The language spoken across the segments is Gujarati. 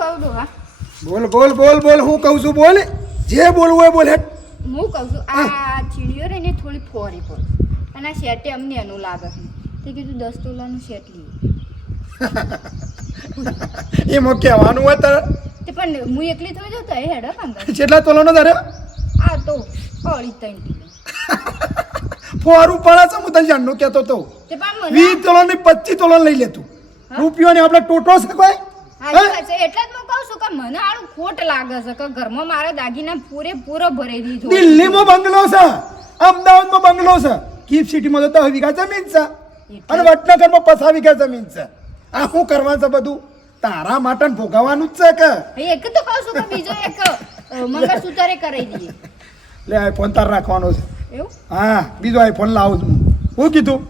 કહું ડોહા બોલ બોલ બોલ બોલ હું કહું છું બોલ જે બોલવું હોય બોલ હેડ હું કહું છું આ ચીડીઓ રહી ને થોડી ફોરી પર અને આ શેટે અમને એનું લાગે છે તે કીધું 10 તોલાનું શેટ લઈએ એમાં કહેવાનું હોય તારે તે પણ હું એકલી થોડી જતો એ હેડો કાંગા કેટલા તોલાનો તારે આ તો 2.5 કિલો ફોરું પડે છે હું તને જાણનું કહેતો તો તે પણ 20 તોલા ની 25 તોલા લઈ લેતું રૂપિયો ને આપણે ટોટો છે કોઈ હા એટલે જ હું કહું છું કે મને આનું ખોટ લાગે છે કે ઘરમાં મારા દાગીના પૂરેપૂરો ભરાઈ દીધો દિલ્હીમાં બંગલો છે અમદાવાદમાં બંગલો છે કીપ સિટીમાં તો 10 વીઘા જમીન છે અને વડનગરમાં 50 વીઘા જમીન છે આ શું કરવાનું છે બધું તારા માટે ભોગવવાનું જ છે કે એક તો કહું છું કે બીજો એક મંગળસૂત્ર કરાવી દઈએ લે આઈફોન તાર રાખવાનો છે એવું હા બીજો આઈફોન લાવું છું હું કીધું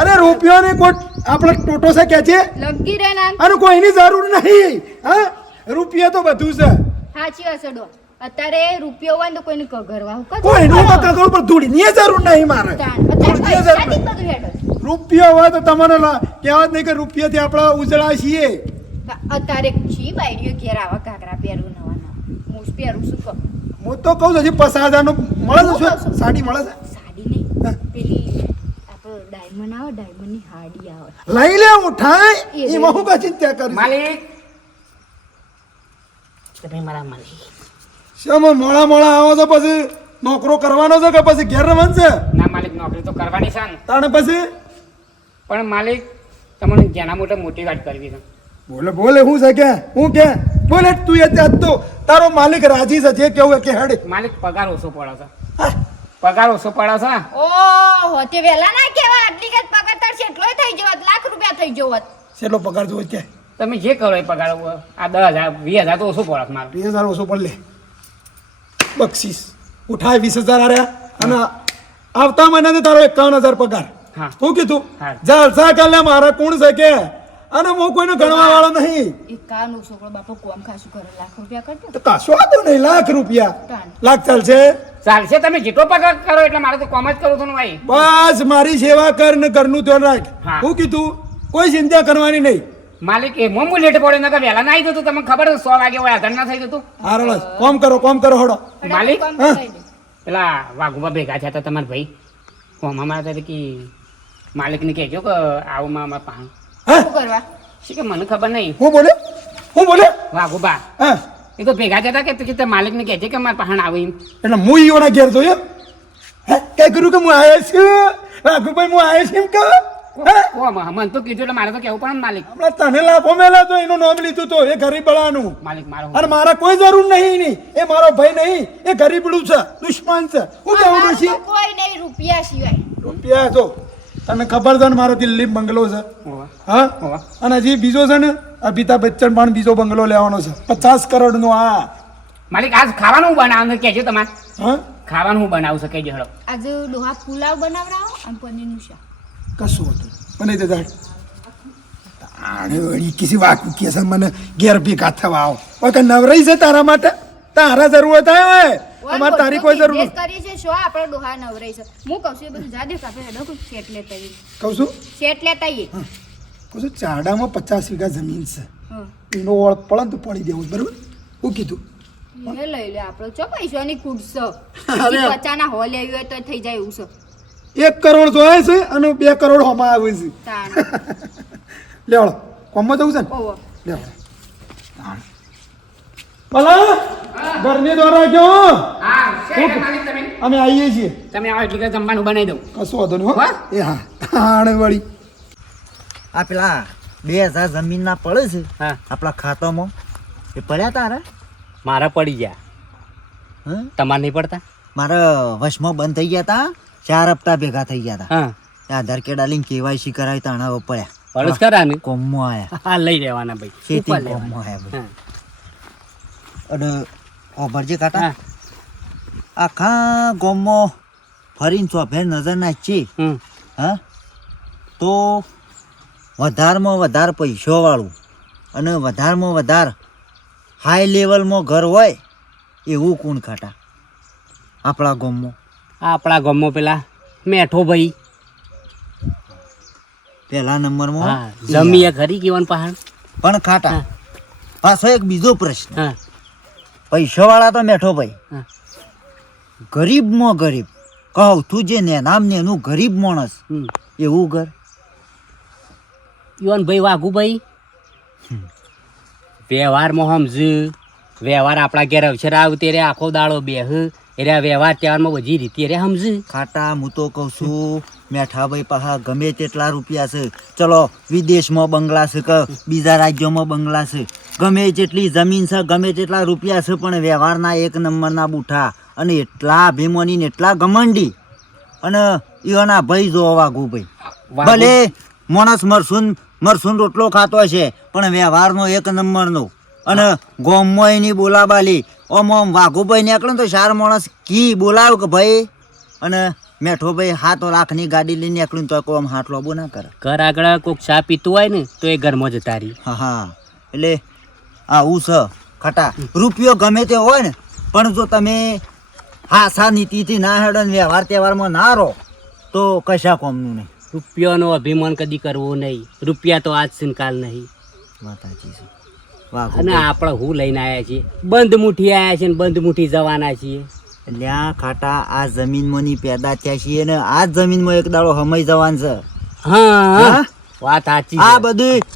અરે રૂપિયોની કોટ આપણે ટોટો છે કે છે લગી રે ના અને કોઈની જરૂર નહીં હા રૂપિયા તો બધું છે સાચી હશે ડો અત્યારે રૂપિયો હોય ને તો કોઈને કગરવા હું કોઈનું કગર પર ધૂળની જરૂર નહીં મારે રૂપિયો હોય તો તમને કહેવા જ નહીં કે રૂપિયાથી આપણે ઉજળા છીએ અત્યારે છી બાયડીઓ ઘેર આવા કાકરા પહેરું નવા નવા હું પહેરું શું કહું હું તો કહું છું હજી 50,000 નું મળે છે સાડી મળે છે સાડી નહીં પેલી આપણે ડાયમંડ આવે ડાયમંડની હાડી આવે લઈ લે ઉઠાય એમાં હું કઈ ચિંતા કરી માલિક તમે મારા માલિક શેમ મોળા મોળા આવો તો પછી નોકરો કરવાનો છે કે પછી ઘેર રમવાનું છે ના માલિક નોકરી તો કરવાની છે ને તાણે પછી પણ માલિક તમને જેના મોટી વાત કરવી છે બોલે બોલે હું છે કે હું કે બોલે તું એ ત્યાં તો તારો માલિક રાજી છે જે કેવું કે હેડ માલિક પગાર ઓછો પડે છે પગાર ઓછો પડે છે ઓહો તે વેલા ના કેવા આટલી કે પગાર તાર એટલોય થઈ જવત લાખ રૂપિયા થઈ જવત કેટલો પગાર જોવે કે તમે જે કરો એ પગાર આ 10,000 20,000 તો ઓછો પડે છે મારે 20,000 ઓછો પડ લે બક્ષીસ ઉઠાય 20,000 આર્યા અને આવતા મહિનાને તારો 51,000 પગાર હા શું કીધું હા. જલસા કર મારા કોણ છે કે અને હું કોઈને ગણવા વાળો નહીં એક કાનો છોકરો બાપો કોમ ખાસું કરે લાખ રૂપિયા કરતો તો કશો વાંધો નહીં લાખ રૂપિયા લાખ ચાલશે ચાલશે તમે જેટલો પગાર કરો એટલે મારે તો કોમ જ કરું છું ને ભાઈ બસ મારી સેવા કર ને ઘરનું ધ્યાન રાખ હા. હું કીધું કોઈ ચિંતા કરવાની નહીં માલિક એ મોમું લેટ પડે ને કે વહેલા ના આવી જતું તમને ખબર છે 100 વાગે હોય આધાર ના થઈ જતું હારો કોમ કરો હડો માલિક હા. પેલા વાઘુબા ભેગા થયા હતા તમારા ભાઈ કોમા મારા હતા કે માલિકને કહેજો કે આવું મારા પાણ હા શું કરવા શું કે મને ખબર નહીં હું બોલે વાઘુબા હા એ તો ભેગા થયા હતા કે પછી તે માલિકને કહેજે કે મારા પાણ આવે એમ એટલે હું ઈઓના ઘેર જોયો હે કઈ કર્યું કે હું આવ્યો છું રાખુભાઈ હું આવ્યો છું એમ કે મને તો કીધું એટલે મારે તો કેવું પડે ને માલિક હમણાં તને લાભો મેલા તો એનું નામ લીધું તો એ ગરીબડાનું માલિક મારો અને મારા કોઈ જરૂર નહીં એની એ મારો ભાઈ નહીં એ ગરીબડું છે દુશ્મન છે હું કેવું અમારે છે તો કોઈ નહીં રૂપિયા સિવાય રૂપિયા જો તને ખબર છે ને મારો દિલ્હી બંગલો છે હોવે. હા હોવે. અને હજી બીજો છે ને અમિતાભ બચ્ચન પણ બીજો બંગલો લેવાનો છે 50 કરોડનો આ માલિક આજ ખાવાનું હું બનાવવાનું કહેજો તમારે હા ખાવાનું હું બનાવું છું કહેજો હળો આજે ડોહા પુલાવ બનાવડાવો અને પનીરનું શાક કશું હતું મને તે દાડ આણે વળી કિસી વાકુ કે છે મને ઘેર ભેગા થવા આવો ઓકે નવરાઈ છે તારા માટે તારા જરૂરત આવે અમારે તારી કોઈ જરૂર ઇન્વેસ્ટ કરીએ છે શું આપણે ડોહા નવરાઈ છે હું કહું છું એ બધું જાદે કાપે હેડો કોઈ સેટ લેતા આવીએ કહું છું સેટ લેતા આવીએ કહું છું ચારડામાં 50 વીઘા જમીન છે હા એનો ઓળખ પડે ને તો પડી દેવું બરાબર હું કીધું એ લઈ લે આપણો ચો પૈસાની કુડસો અરે. 50 ના હો લેવી હોય તો થઈ જાય એવું છે 1 કરોડ જોઈએ છે અને 2 કરોડ હોમાં આવે છે તાણ લેવડો કોમમાં જવું છે ને ઓહો લેવડો ભલા ઘરની દ્વારા ગયો હા શેઠ માલિક તમે અમે આવીએ છીએ તમે આવો એટલે કે જમવાનું બનાવી દઉં કશો વાંધો નહીં હો હા? એ હા આણે વળી આ પેલા 2,000 જમીનના પડે છે હા આપણા ખાતામાં એ પડ્યા તારે મારા પડી ગયા હા તમારે નહીં પડતા મારા વશમાં બંધ થઈ ગયા તા 4 હપ્તા ભેગા થઈ ગયા તા હા આધાર કાર્ડ આલીને કેવાયસી કરાવી તાણા હવે પડ્યા પડસ કરા ને કોમમાં આયા હા લઈ લેવાના ભાઈ ખેતી ઉપર લેવાના. કોમમાં આયા ભાઈ હા. અને ઓભરજી કાકા હા. આખા ગામમાં ફરીને ચોફેર નજર નાખી હમ. હા તો વધારમાં વધારે પૈસાવાળું અને વધારમાં વધારે હાઈ લેવલમાં ઘર હોય એવું કોણ ખાટા આપણા ગામમાં આપણા ગામમાં પેલા મેઠો ભાઈ પહેલા નંબરમાં હા જમીએ ખરી કેવન પહાડ પણ ખાટા હા. પાછો એક બીજો પ્રશ્ન. હા પૈસાવાળા તો મેઠો ભાઈ, હા ગરીબમાં ગરીબ કહું તું જે નેનામ નેનું ગરીબ માણસ હમ. એવું ઘર. યોન ભાઈ વાઘુભાઈ વ્યવહારમાં સમજ, વ્યવહાર આપણા ઘેર અવસર આવતે રે આખો દાડો બેહ એટલે વ્યવહાર તહેવારમાં બધી રીતે રે સમજ. ખાટા હું તો કહું છું મેઠાભાઈ પાહા ગમે તેટલા રૂપિયા છે, ચલો વિદેશમાં બંગલા છે કે બીજા રાજ્યોમાં બંગલા છે, ગમે જેટલી જમીન છે, ગમે તેટલા રૂપિયા છે, પણ વ્યવહારના એક નંબરના બુઠા અને એટલા અભિમાની ને એટલા ગમંડી. અને એવાના ભાઈ જો વાઘુભાઈ ભલે માણસ મરસુન રોટલો ખાતો છે પણ વ્યવહારનો એક નંબરનો. અને ગોમમાં એની બોલાબાલી ઓમ વાઘુભાઈ નીકળે તો ચાર માણસ કી બોલાવ કે ભાઈ. અને મેઠો ભાઈ 7 લાખની ગાડી લઈને નીકળ્યું તો કોઈ આમ હાથ લોબો ના કરે. ઘર આગળ કોઈક ચા પીતું હોય ને તો એ ઘરમાં જતા રહી. હા એટલે આવું છે ખટા. રૂપિયો ગમે તે હોય ને પણ જો તમે હાસા નીતિથી ના હેડો ને વ્યવહાર તહેવારમાં ના રહો તો કશા કોમનું નહીં. રૂપિયાનો અભિમાન કદી કરવો નહીં. રૂપિયા તો આજ છે ને કાલ નહીં. વાત સાચી છે. અને આપણે હું લઈને આવ્યા છીએ, બંધ મુઠ્ઠી આવ્યા છે ને બંધ મુઠ્ઠી જવાના છીએ. એટલે આ ખાટા આ જમીનમાં ની પેદા થયા છીએ ને આ જમીનમાં એક દાડો હમાઈ જવાન છે. હા વાત સાચી. આ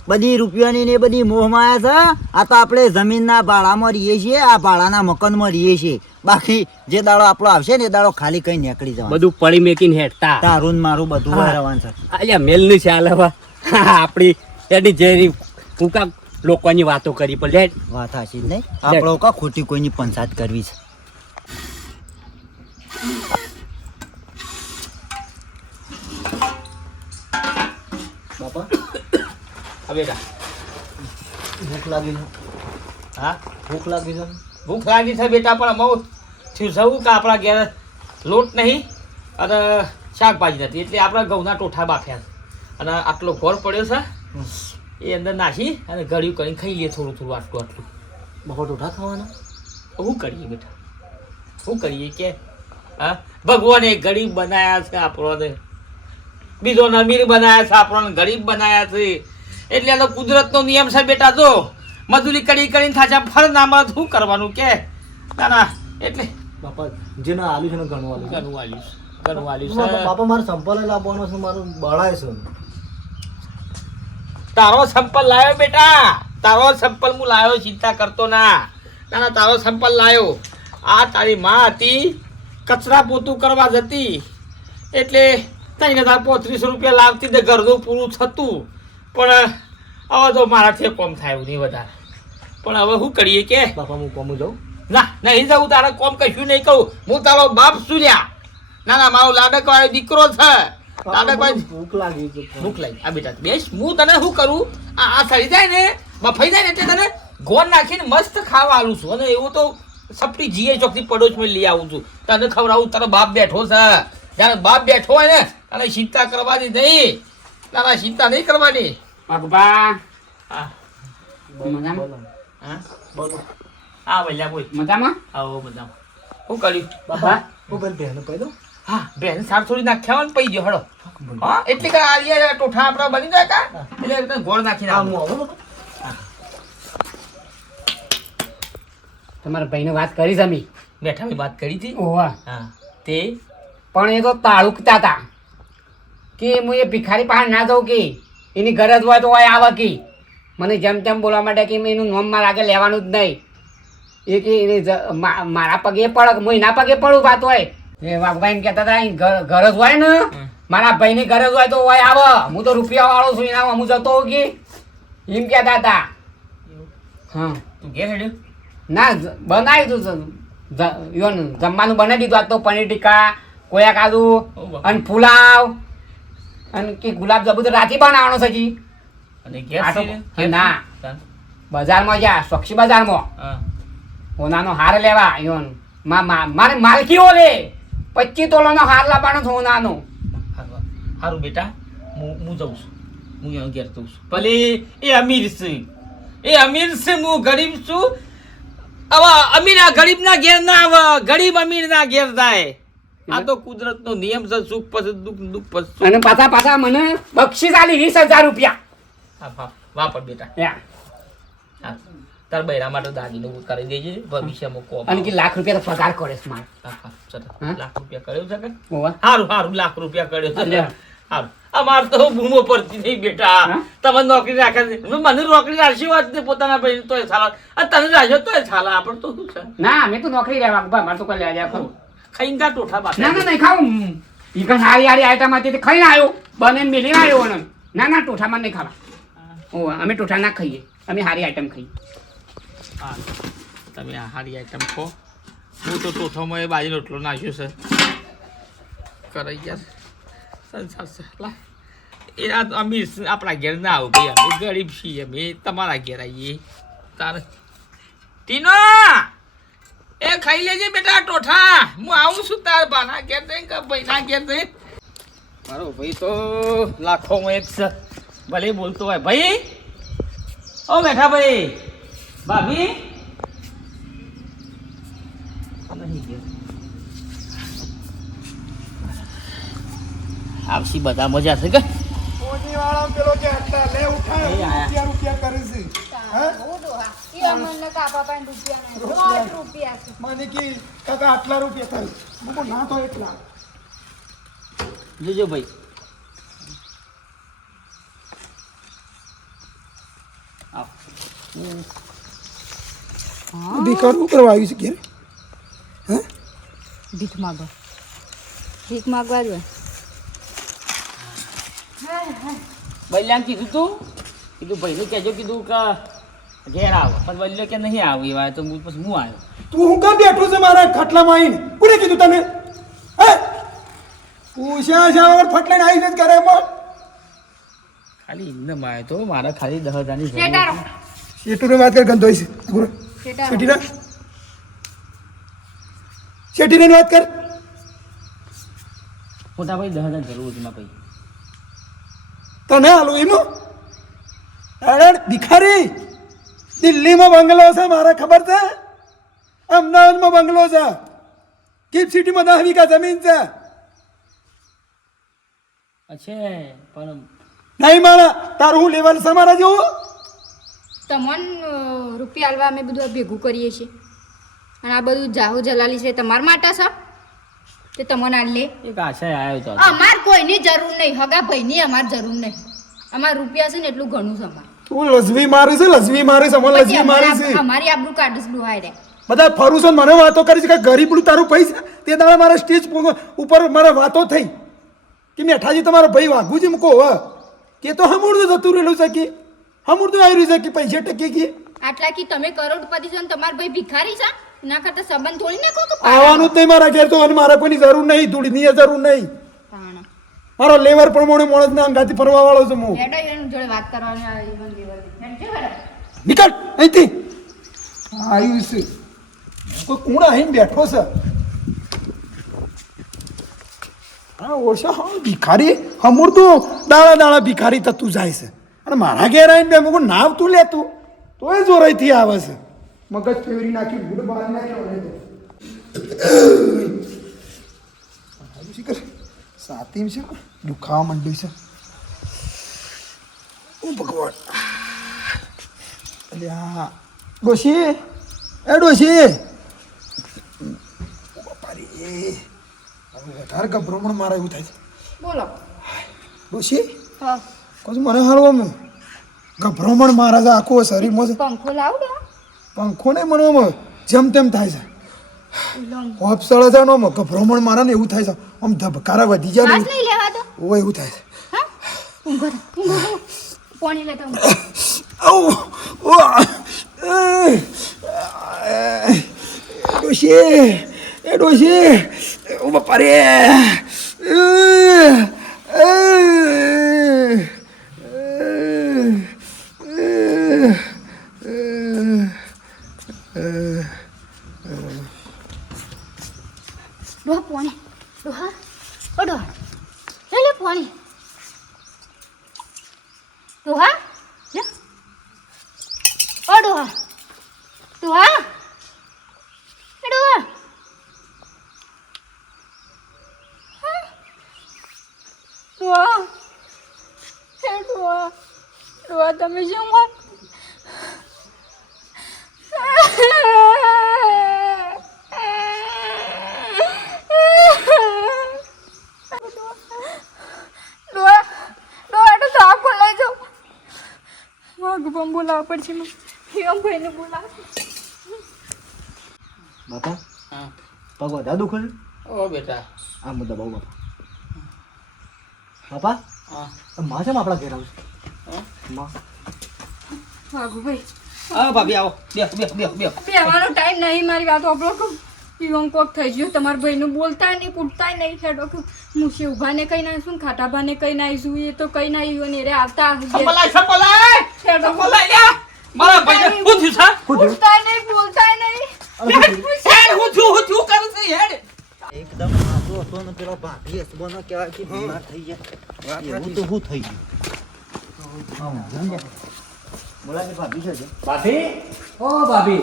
બધી રૂપિયાની ને બધી મોહમાયા છે. આ તો આપણે જમીનના ભાડામાં રહીએ છીએ, આ ભાડાના મકાનમાં રહીએ છીએ. બાકી જે દાડો આપણો આવશે ને એ દાડો ખાલી કઈ નીકળી જવાનું. બધું પડી મેકીને હેઠતા તારું ને મારું બધું રહેવાનું છે. અલ્યા મેલ ની ચાલે આપણી એની જે કુકા લોકોની વાતો કરી પણ વાત સાચી જ નહીં. આપણે કા ખોટી કોઈની પંચાયત કરવી છે. બાપા બેટા ભૂખ લાગી છે. હા ભૂખ લાગી છે. ભૂખ લાગી છે બેટા, પણ બહુ થયું સૌ કે આપણા ઘેર લોટ નહીં અને શાકભાજી નથી એટલે આપણા ઘઉંના ટોઠા બાફ્યા છે અને આટલો ઘોર પડ્યો છે એ અંદર નાખી અને ગળ્યું કરીને ખાઈ લઈએ થોડું થોડું આટલું. બહુ ઉઠા ખાવાના. શું કરીએ બેટા, શું કરીએ કે હા ભગવાને ગરીબ બનાવ્યા છે આપણને, બીજો અમીર બનાવ્યા છે આપણને, ગરીબ બનાવ્યા છે એટલે આ તો કુદરતનો નિયમ છે બેટા. જો મજૂરી કરીને થાચા ફળ ના મળે શું કરવાનું કે ના એટલે બાપા જેને આલ્યું છે ને ઘણું આલ્યું. ઘણું આલ્યું છે. બાપા મારે સંપલ લાવવાનો છે, મારું બળાય છે. તારો સંપલ લાવ્યો બેટા, તારો સંપલ હું લાવ્યો, ચિંતા કરતો ના. તારો સંપલ લાવ્યો. આ તારી માં હતી કચરા પોતું કરવા જતી એટલે 3035 રૂપિયા લાવતી ને ઘરનું પૂરું થતું, પણ હવે તો મારાથી કોમ થાય નહીં વધારે. પણ હવે શું કરીએ કે બાપા હું કોમું જાઉં. ના નહીં જવું, તારે કોમ કશું નહીં કહું. હું તારો બાપ શું લ્યા. ના મારો લાડક વાળો દીકરો છે. લાડકભાઈ ભૂખ લાગી છે. ભૂખ લાગી. આ બેટા બેસ, હું તને શું કરું, આ સડી જાય ને બફાઈ જાય ને એટલે તને ગોળ નાખીને મસ્ત ખાવા આલું છું. અને એવું તો સપટી જીએ ચોકથી પડોશમાં લઈ આવું છું તને ખવડાવું. તારો બાપ બેઠો છે, જ્યારે બાપ બેઠો હોય ને તને ચિંતા કરવાની નહીં. તારા ચિંતા નહીં કરવાની. હા બોલો. હા ભૈયા બોલ. મજામાં? આવો મજામાં. શું કર્યું બાપા હું પેલી બહેને કહી દઉં. હા બેન સાર થોડી નાખ્યા હોય ને પઈ ગયો હળો. હા એટલે કે આ ટોઠા આપણા બની જાય કા એટલે તને ગોળ નાખીને હા આવું. હું આવું બાપા. તમારા ભાઈને વાત કરી જમી. બેઠા મેં વાત કરી હતી. ઓવા હા તે પણ એ તો તાળુકતા હતા કે હું એ ભિખારી પાસે ના જાઉં કે એની ગરજ હોય તો હોય આવે કે મને જેમ તેમ બોલવા માટે કે મેં એનું નામ મારા આગળ લેવાનું જ નહીં. એ કે મારા પગે પડે હું એના પગે પડું વાત હોય. એ વાઘભાઈ એમ કહેતા હતા ગરજ હોય ને મારા ભાઈની ગરજ હોય તો હોય આવે. હું તો રૂપિયા વાળો છું એના હું જતો હોઉં કે એમ કહેતા હતા. હા તું ઘેર હેડ્યો. ના બનાવી દીધું જમવાનું બનાવી દીધું. આજ તો પનીર ટીકા કોયા કાજુ અને પુલાવ અને કે ગુલાબ જાંબુ તો રાતે બનાવવાનો છે જી. અને ઘેર આ તો છે ના બજારમાં જા સોક્ષી બજારમાં હા સોનાનો હાર લેવા યોન મારે માલકીઓ લે 25 તોલાનો હાર લાવવાનો સોનાનો. સારું બેટા હું જઉં છું. હું અહીંયા ઘેર જઉં છું. ભલે એ અમીર છે, હું ગરીબ છું. હવે અમીર આ ગરીબના ઘેર ના આવે, ગરીબ અમીરના ઘેર જાય. આ તો કુદરતનો નિયમ છે. સુખ પછી દુઃખ પછી સુખ. અને પાછા મને બક્ષીસ આલી 20,000 રૂપિયા. વાપર બેટા. યા. હા તાર બૈરા માટે દાગીનો કરી દેજે ભવિષ્યમાં કોમ અને કે લાખ રૂપિયા તો પગાર કરે છે મારે ચલો લાખ રૂપિયા કર્યો છે કે હોવા સારું લાખ રૂપિયા કર્યો છે અલ્યા. સારું અમાર તો બૂમો પડતી નહીં બેટા તમે નોકરી રાખે મને નોકરી રાખી વાત ને પોતાના ભાઈ તોય ચાલે અને તને રાખ્યો તોય ચાલે આપણે તો શું છે ના અમે તો નોકરી રહેવા બા મારે તો કોઈ લેવા ખરું ખાઈને જા ટોઠા બાકી ના નહીં ખાવું ઈ કણ હારી આઈટમ હતી તે ખાઈને આવ્યો બને મિલીને આવ્યો ને ના ટોઠામાં નહીં ખાવા ઓ અમે ટોઠા ના ખાઈએ અમે હારી આઈટમ ખાઈએ હા તમે આ સારી આઈટમ ખો હું તો ટોઠામાં એ બાજુ રોટલો નાખ્યો છે કરાઈ ગયા સંસાર છે લા એ અમે આપણા ઘેર ના આવું ભાઈ અમે ગરીબ છીએ અમે તમારા ઘેર આવીએ તારે ટીનો એ ખાઈ લેજે બેટા ટોઠા હું આવું છું તાર બાના ઘેર જઈને કે ભાઈના ઘેર જઈને મારો ભાઈ તો લાખોમાં એક છે ભલે બોલતો હોય ભાઈ ઓ બેઠા ભાઈ ભાભી આવશી બધા મજા છે કે મોદીવાળા પેલો કે આટલા લે ઉઠાય એ આયા. રૂપિયા કરે છે હા બહુ ડોહા ઈ અમને કાપા પાસે રૂપિયા નહીં 100 રૂપિયા છે મને કી કાકા આટલા રૂપિયા થાય મુકો ના તો એટલા જોજો ભાઈ આવ દીકરું કરવા આવ્યું છે ઘેર ભીખ માગવા જ બલ્યાને કીધું તું કીધું ભાઈને કહેજો કીધું કે ઘેર આવો પણ બલ્યો કે નહીં આવું એવા તો હું પછી હું આવ્યો તું હું કામ બેઠો છે મારા ખાટલામાં આવીને કોને કીધું તને હે પૂછ્યા છે હવે ફટલાઈને આવી જ કરે એમાં ખાલી એમને મારે તો મારે ખાલી 10,000ની જરૂર શેટારો હતી. શેઠુને વાત કર ગંધોઈ છે ગુરુ શેટારો શેઠીના શેઠીને વાત કર મોટા ભાઈ 10,000 જરૂર હતી મારા ભાઈ તને હાલો એમાં અરે ભિખારી દિલ્હીમાં બંગલો છે મારે ખબર છે અમદાવાદમાં બંગલો છે ગિફ્ટ સિટીમાં 10 વીઘા જમીન છે અચ્છા પણ નહીં મારા તારું હું લેવાનું છે મારા જેવું તમન રૂપિયા આલવા અમે બધું આ ભેગું કરીએ છીએ અને આ બધું જાહુ જલાલી છે તમારા માટે છે તે તમને આલે એક આશા આવ્યો તો અમાર કોઈની જરૂર નહીં હગા ભાઈની અમાર જરૂર નહીં અમાર રૂપિયા છે ને એટલું ઘણું છે અમાર તું લઝવી મારી છે લઝવી મારી છે મને લઝવી મારી છે અમારી આબરૂ કાઢીશ ડુહાઈ રે બધા ફરું છે ને મને વાતો કરી છે કે ગરીબડું તારું પૈસા તે દાડે મારા સ્ટેજ ઉપર મારા વાતો થઈ કે મેઠાજી તમારો ભાઈ વાઘુજી મૂકો હવે કે તો હમુરદું જતું રહેલું છે કે હમુરદું આવી રહ્યું છે કે પૈસા ટકે કે આટલા કી તમે કરોડપતિ છો ને તમારા ભાઈ ભિખારી છે ના કરતા સંબંધ થોડી નાખો તો આવવાનું જ નહીં મારા ઘેર તો અને મારા કોઈની જરૂર નહીં ધૂળની જરૂર નહીં મારો લેવર પ્રમાણે માણસ ના અંગાથી ફરવા વાળો છું હું હેડો એની જોડે વાત કરવાની આ ઈવન દેવરની. હેડજો હેડો. નીકળ અહીંથી આવ્યું છે કોઈ કુણા આવીને બેઠો છે હા ઓછા હા ભિખારી હમુરતું દાણા દાણા ભિખારી થતું જાય છે અને મારા ઘેર આવીને બે મૂકું નાવ તું લેતું તોય જોરાઈથી આવે છે મગજ ફેવરી નાખી ગુડ બાર નાખ્યો ને તો આવ્યું છે કર સાતીમ છે દુખાવા માંડ્યું છે ઓ ભગવાન અલ્યા ડોશી એ ડોશી બાપા રે વધારે ગભરામણ મારે એવું થાય છે બોલો ડોશી હા કશું મને હારવા આમ ગભરામણ મારા છે આખું શરીરમાં છે પંખો લાવ દો પંખો નહીં મને આમ જેમ તેમ થાય છે હોપ સળે છે ને આમ ગભરામણ મારા ને એવું થાય છે આમ ધબકારા વધી જાય શ્વાસ ને નહીં લેવા દો ઓ એવું થાય છે હા ઊંઘો તો, ઊંઘો પાણી લેતા ઊંઘો. Au! Dosie! Dosie! Oh, bapak re! ડોહા પાણી ડોહા ઓ ડોહા લે લે પાણી ડોહા લે ઓ ડોહા ડોહા એ ડોહા હા? ડોહા એ ડોહા ડોહા તમે શું વાત બોલાવવા પડશે એમ ભાઈને બોલાવ. બાપા હા પગ વધારે દુખે છે ઓ બેટા આ મુદ્દા બહુ બાપા બાપા હા માં છે આપણા ઘેર આવશે હા? માં વાઘુભાઈ હા ભાભી આવો બે બેવાનો ટાઈમ નહીં, મારી વાત આપણો તો પીવમ કોક થઈ ગયું. તમારા ભાઈનું બોલતા નહીં કૂટતા નહીં. ખેડો કે મુશે ઉભાને કઈ નાખીશું, ખાટાભાને કઈ નાખીશું, એ તો કઈ નાખ્યું ને રે આવતા સંપલાય ખેડો મારા ભાઈ શું થયું છે કૂટતા નહીં બોલતા નહીં. હેડ હું થયું કરું છે હેડ એકદમ સાચો હતો ને પેલો ભાભી હસબોનો કહેવાય કે બીમાર થઈ ગયા એવું તો શું થઈ ગયું બોલાવી ભાભી છે જે ભાભી ઓ ભાભી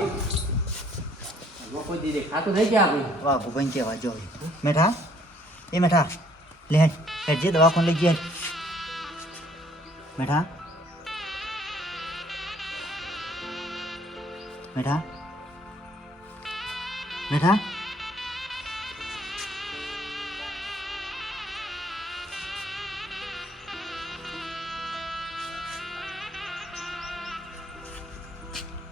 લોકો દી દેખાતું થઈ ગયા આપણે વાહ ભુવન કહેવા જો મેઠા એ મેઠા લે હેડ જે દવાખાને લઈ ગયા મેઠા મેઠા મેઠા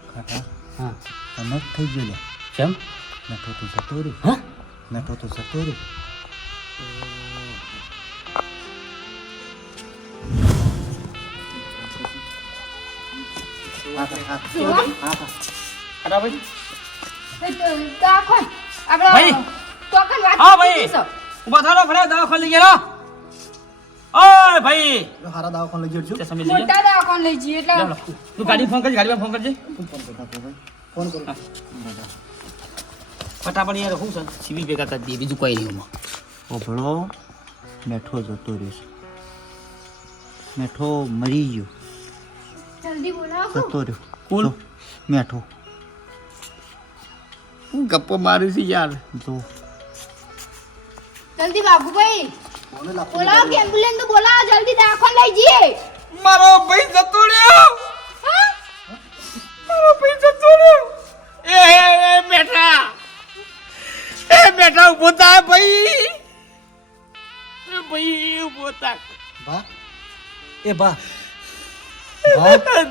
ખાટા હા તમે જ થઈ ગયો લે કેમ મેઠો તો જતો રહ્યો હા મેઠો તો જતો રહ્યો હા હા જોવા? હા હા અરે ભાઈ દાખલ ભાઈ. આપણે તોકન વાત હા ભાઈ. કરી છે. ઉભા થારો ફરે દવાખાને લઈ ગયેલો ઓય ભાઈ હારા દવાખાને લઈ જજો તે સમજી લઈએ મોટા દવાખાને લઈ જઈએ એટલે તું ગાડી ફોન કરજે ગાડીમાં ફોન કરજે ફોન કરો ફટાફટ યાર હું છે સિવિલ ભેગા કરી દઈએ બીજું કોઈ નહીં એમાં ઓભળો મેઠો જતો રહ્યો છે મેઠો મરી ગયો જલ્દી બોલાવો. જતો રહ્યો કોણ? જો, મેઠો હું ગપ્પો મારું છું યાર જો જલ્દી બાબુભાઈ બોલાવો કે એમ્બ્યુલન્સ તો બોલાવો જલ્દી દવાખાને લઈ જઈએ. મારો ભાઈ જતો રહ્યો હા? મારો ભાઈ જતો રહ્યો એ બેટા ઉભો થા ભાઈ એ ભાઈ ઉભો થા બા એ બા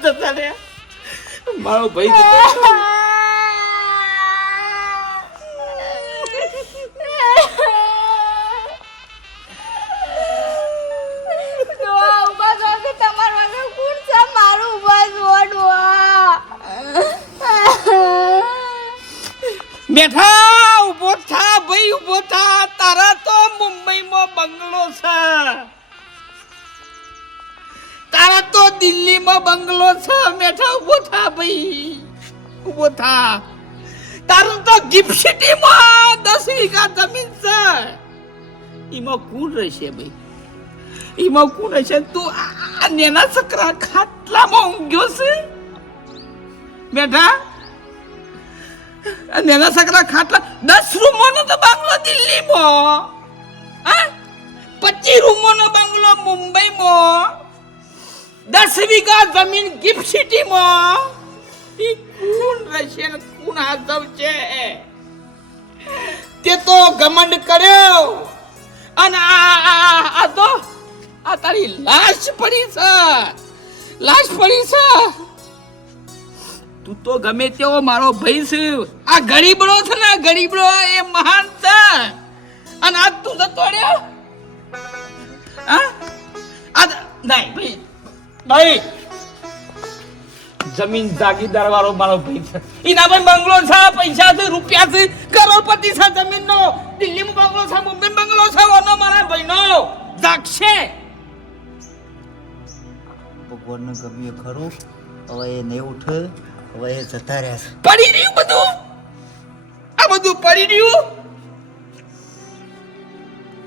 જતા રહ્યા મારો ભાઈ જતો રહ્યો. ડોહા ઊભા થો કે તમારા વાળો કોણ છે? મારું ઊભા થો ડોહા. બેઠા ઉભો થા ભાઈ ઉભો થા તારા તો મુંબઈમાં બંગલો છે તારા તો દિલ્હીમાં બંગલો છે બેઠા ઉભો થા ભાઈ ઉભો થા તારું તો ગિફ્ટ સિટીમાં 10 વીઘા જમીન છે એમાં કોણ રહેશે ભાઈ એમાં કોણ રહેશે તું આ નેના સકરા ખાટલામાં ઊંઘ્યો છે બેઠા અને એના સકરા ખાટલા 10 રૂમોનો તો બંગલો દિલ્હીમાં હા 25 રૂમોનો બંગલો મુંબઈમાં 10 વીઘા જમીન ગિફ્ટ સિટીમાં ઈ કોણ રહેશે ને કોણ હાજર છે તે તો ઘમંડ કર્યો અને આ તો આ તારી લાશ પડી છે તું તો ગમે તેવો મારો ભાઈ છે આ ગરીબડો છે ને ગરીબડો એ મહાન છે અને આ તું જતો રહ્યો હા આ નહીં ભાઈ જમીન જાગીરદાર વાળો મારો ભાઈ છે એના પણ બંગલો છે પૈસા છે રૂપિયા છે કરોડપતિ છે જમીન નો દિલ્હીમાં બંગલો છે મુંબઈ બંગલો છે ઓનો મારા ભાઈનો જાગશે ભગવાનને ગમ્યું ખરું હવે એ નહીં ઉઠે હવે એ જતા રહ્યા છે પડી રહ્યું બધું આ બધું પડી રહ્યું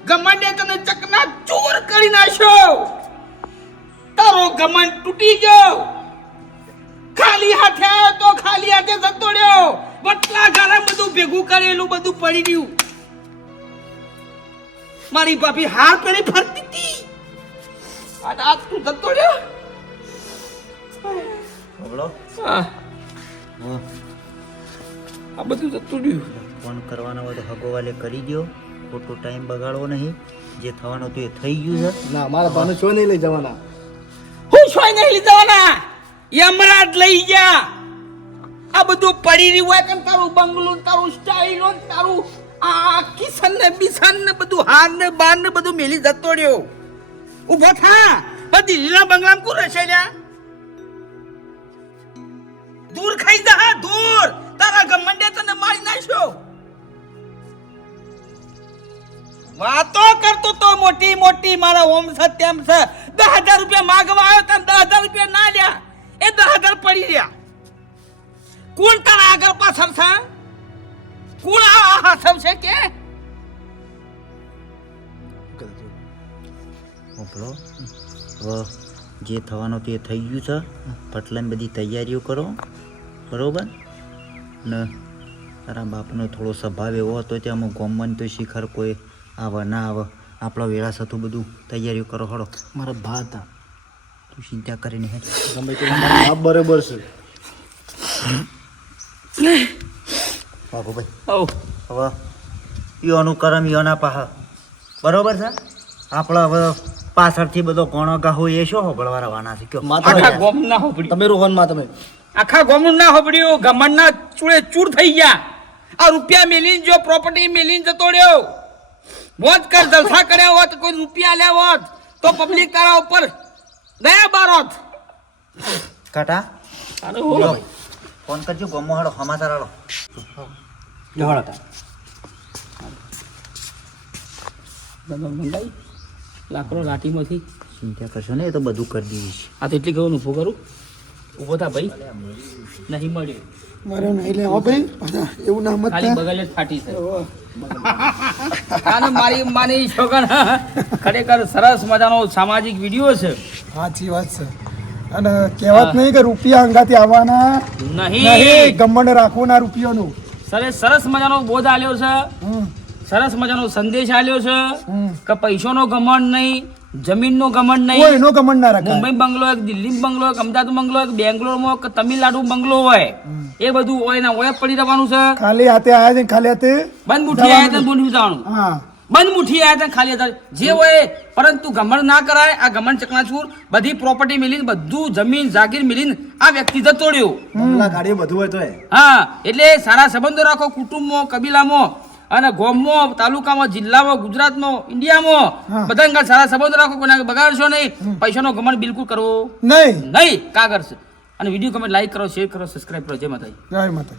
ગમંડે તને ચકના ચોર કરી નાખ્યો તારો ગમંડ તૂટી ગયો ખાલી હાથે આવ્યો તો ખાલી હાથે જતો રહ્યો વટલા ગાળા બધું ભેગું કરેલું બધું પડી રહ્યું મારી ભાભી હાર પહેરી ફરતી હતી અને આ તું જતો રહ્યો ઓગળો હા આ બધું જતું રહ્યું. ફોન કરવાનો હોય તો હગોવાલે કરી દો, ખોટો ટાઈમ બગાડવો નહીં. જે થવાનું હતું એ થઈ ગયું છે. ના મારા ભાને છો નહીં લઈ જવાના. હું છોય નહીં લીધવાના, યમરાજ લઈ ગયા. આ બધું પડી રહ્યું હોય કે તારું બંગલું, તારું સ્ટાઈલો, તારું આ કિસન ને બિસન ને બધું હાર ને બાર ને બધું મેલી જતો રહ્યો. ઉભો થા, બધી લીલા બંગલામાં કોણ રહેશે લ્યા? દૂર ખાઈ જા, હા દૂર. તારા ગમંડે તને મારી નાખ્યો. વાતો કરતો તો મોટી મોટી, મારા ઓમ છે તેમ છે. 10,000 રૂપિયા માગવા આવ્યો તને 10,000 રૂપિયા ના લ્યા, એ 10,000 પડી રહ્યા. કોણ તારા આગળ પાછળ છે? કોણ આ હાથમ છે કે? ઓપલો હવે જે થવાનું તે થઈ ગયું છે. પટલાની બધી તૈયારીઓ કરો, બરોબર ને? તારા બાપનો થોડો સ્વભાવ એવો હતો કે અમુક ગોમન તો શિખર કોઈ આવે ના આવે, આપણો વેળા થતું બધું તૈયારીઓ કરો. હળો, મારા ભા હતા. તું ચિંતા કરીને હેડ. ગમે તે મારા બાપ બરોબર છે. બાબુભાઈ ઓ હવે ઈઓનું કરમ ઈઓના પાહા, બરોબર છે? આપણે હવે પાછળથી બધો કોણો ગાહો એ શું હોગળવા રવાના છે? કયો આખા ગોમ ના હોબડી, તમે રોહનમાં તમે આખા ગોમ ના હોબડ્યું. ગમણ ના ચૂડે ચૂર થઈ ગયા. આ રૂપિયા મેલીને જો પ્રોપર્ટી મેલીને જતો રહ્યો. મોજ કર, જલસા કર્યા હોત, કોઈ રૂપિયા લ્યા હોત તો પબ્લિક તારા ઉપર દયા બારોત. કાટા અરે હો ફોન કરજો, ગમો હાડો સમાચાર હાડો. જવાડો તા મંગાઈ લાકડો લાઠીમાંથી. ચિંતા કરશો ને, એ તો બધું કરી દઈશ. આ તો એટલી કહું ઊભો કરું. ઊભો થા ભાઈ, નહીં મળ્યું. મારે નહીં લે હો ભાઈ, પાછા એવું ના મત ખાલી બગલ જ ફાટી છે. આને મારી માની છોકન ખરેખર સરસ મજાનો સામાજિક વિડીયો છે. સાચી વાત છે. અને કહેવત નહીં કે રૂપિયા અંગાથી આવવાના નહીં, નહીં, ગમણ રાખવું ના રૂપિયાનું. સરસ મજાનો બોધ આલ્યો છે, હમ સરસ મજાનો સંદેશ આલ્યો છે હમ. કે પૈસાનો ઘમંડ નહીં, જમીનનો ઘમંડ નહીં. કોઈનો ગમણ ના રખાય. મુંબઈ બંગલો હોય, દિલ્હી બંગલો હોય, અમદાવાદ બંગલો હોય, બેંગ્લોરમાં કે તમિલનાડુ બંગલો હોય, એ બધું હોય ને હોય પડી રહેવાનું છે. ખાલી હાથે આયા છે, ખાલી હાથે બંધ મુઠ્ઠી આવ્યા હતા, બંધ જવાનું. હા બંધ મુઠ્ઠી આવ્યા હતા, ખાલી હતા જે હોય. પરંતુ ઘમંડ ના કરાય. આ ઘમંડ ચકનાચૂર બધી પ્રોપર્ટી મિલીને, બધું જમીન જાગીર મિલીને આ વ્યક્તિ જતો રહ્યો. બંગલા ગાડી બધું હોય તો હા, એટલે સારા સંબંધો રાખો કુટુંબમાં, કબીલામાં અને ગામમાં, તાલુકામાં, જિલ્લામાં, ગુજરાતમાં, ઇન્ડિયામાં, બધા અંગત સારા સંબંધો રાખો. કોઈને બગાડશો નહીં. પૈસાનો ઘમંડ બિલકુલ કરવો નહીં. નહીં. કાગળ છે. અને વિડીયો કમેન્ટ લાઈક કરો, શેર કરો, સબસ્ક્રાઈબ કરો. જય માતાજી. જય માતા.